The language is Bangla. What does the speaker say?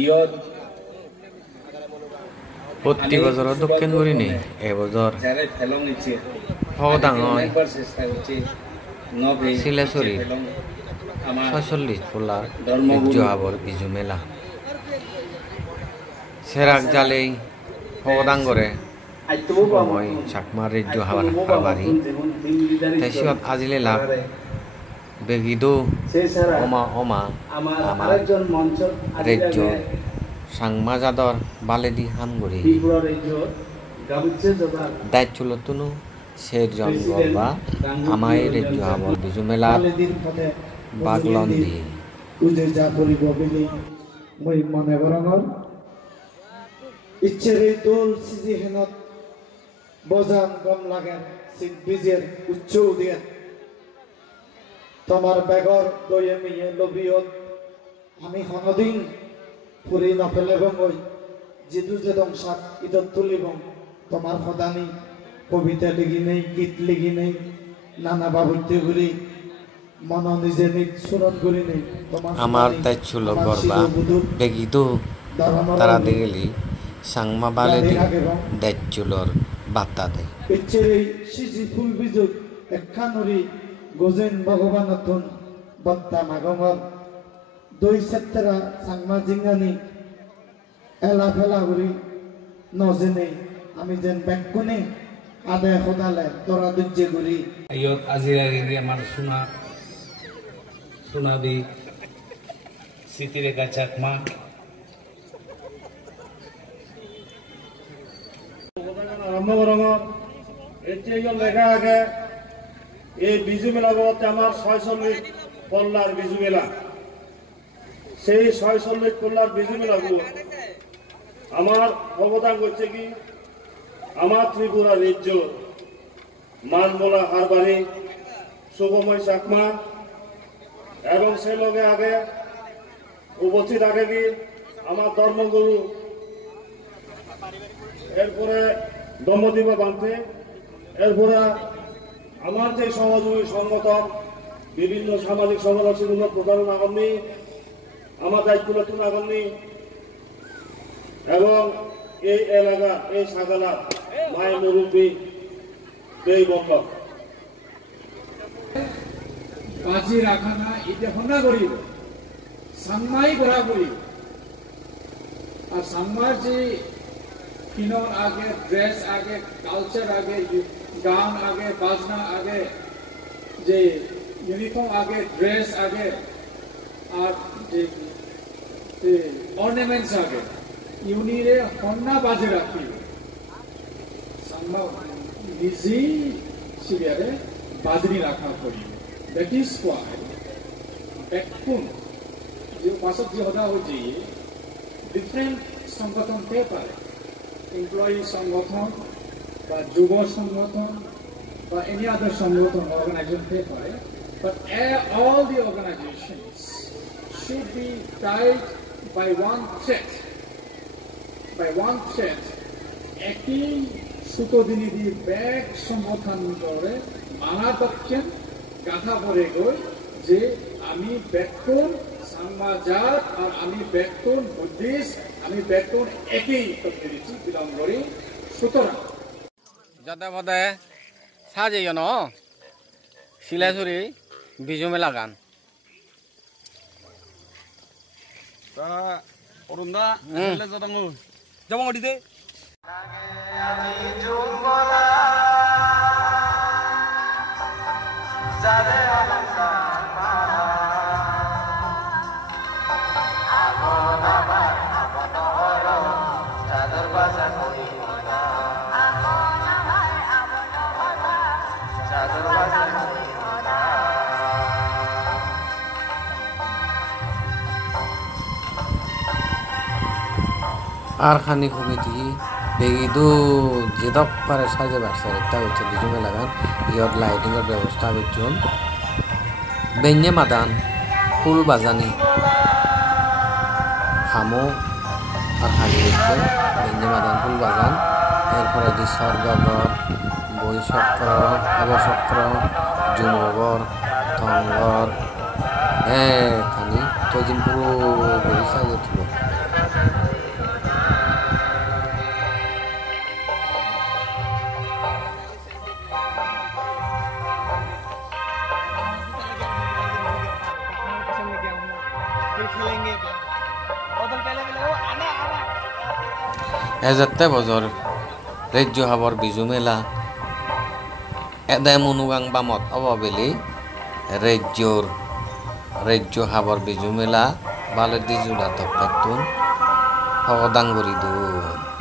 ইয়ত প্রতি বছর দক্ষিণ করি নেই এবছর যারা ফেলং ইচ্ছে হদাঙয় একবার চেষ্টা করছি নবে শিলেশ্বরী আমার 46 ফুলার ধর্মগুরু জহাবর বিজু মেলা সেরাক জালেই হদাঙ্গরে সময় চাকমার রেজ্য হাবারি তাই সিহঁত আজিলে লাভ বেগিদো অমা অমা আমার রেজ্য সাংমা জাদর বালেদি হামগরি দায়িত্বলতুনু শের জঙ্গল বা আমায় রেজ্য হাবর বিজু মেলার বাগলন্দি উজে যা করিব বিলি মই মনে বরঙর ইচ্ছেরে দোল সিজি হেনত বজান গম লাগেন সিং বিজের উচ্চ উদিয়েন তোমার বেগর দয়ে মিয়ে লবিয়ত আমি হনদিন ফুরি নফেলে বঙ্গই জিদু যে দংসাত ইদত তুলিবং তোমার সদানি কবিতা লিখি নেই গীত লিখি নেই নানা বাবুতে ঘুরি মন নিজে নিজ সুরন করি নেই আমার দায়িত্ব ছিল গরবা বেগিদো তারা দেখলি সাংমা বালেদি দায়িত্বলর বার্তা দেয় ইচ্ছেরে সিজি ফুল বিজুত একখানুরি গোজেন ভগবানতন বত্তা মাগমর দই সেত্তরা সাংমা জিঙ্গানি এলা ফেলা করি নজেনে আমি যেন ব্যাকুনে আদায় সদালে তরা দুর্যে করি ইয়ত আজিলাগি আমার সোনাবি স্মৃতিরেখা চাকমা আরম্ভ করঙ এটি লেখা আগে এই বিজু মেলা বলতে আমার 46 পল্লার বিজু মেলা সেই 46 পল্লার বিজু মেলাগুলো আমার অবদান করছে কি আমার ত্রিপুরা রাজ্য মানমোলা হারবাড়ি শুভময় চাকমা এবং সেই লগে আগে উপস্থিত আগে কি আমার ধর্মগুরু এরপরে দম্মদীপা বান্তে এরপরে আমার যে সহযোগী সংগঠন বিভিন্ন সামাজিক সংগঠন সেগুলো প্রধান নাগরণী আমার দায়িত্ব নাগরণী এবং এই এলাকা এই সাগালা মায়ের মুরব্বী এই বন্ধ বাজি রাখা না এটা হন্না করিব সাংমাই করা করিব আর সাংমার যে কিনর আগে ড্রেস আগে কালচার আগে গান আগে বাজনা আগে যে ইউনিফর্ম আগে ড্রেস আগে আর যে অর্নামেন্টস আগে ইউনিরে হন্না বাজে রাখি সাংমা নিজেই সিরিয়ারে বাজনি রাখা করিব দ্যাট ইজ ওয়াই ব্যাকুন যে পাশত যে হদা হচ্ছে ডিফারেন্ট সংগঠন হতে পারে এমপ্লয়ি সংগঠন বা যুব সংগঠন বা এনি আদার সংগঠন অর্গানাইজেশন হতে পারে but all the organizations should be tied by one thread একই সুতো দিনে দিয়ে ব্যাগ সংগঠন করে মানা দক্ষিণ গাথা পরে গই যে আমি ব্যাকুন সাংমাজাত আর আমি ব্যাকুন বুদ্ধিস্ট আমি ব্যাকুন একই কমিউনিটি বিলং করি সুতরাং যাতে পদে সাজেয় ন শিলাচুরি বিজু মেলা গান অরুণদা যাবো দিতে আর খানি কমিটি বেগিদু যেদক পারে সাজে বাসার একটা হচ্ছে বিজু মেলা গান ইয়ত লাইটিংয়ের ব্যবস্থা করছেন বেঞ্জে মাদান ফুল বাজানি খামো আর খানি হচ্ছে বেঞ্জে মাদান ফুল বাজান এরপরে দি স্বর্গগর বৈচক্র অবচক্র জুমগর থঙ্গর খানি তো জিন পুরো সাজে তুলো এজাতে বজর রাজ্য হাবর বিজু মেলা এদায় মনুগাং বামত অবাবেলি রাজ্য হাবর বিজু মেলা বালে দিজুলা তপ্পাতুন হগদাঙ্গরি দুন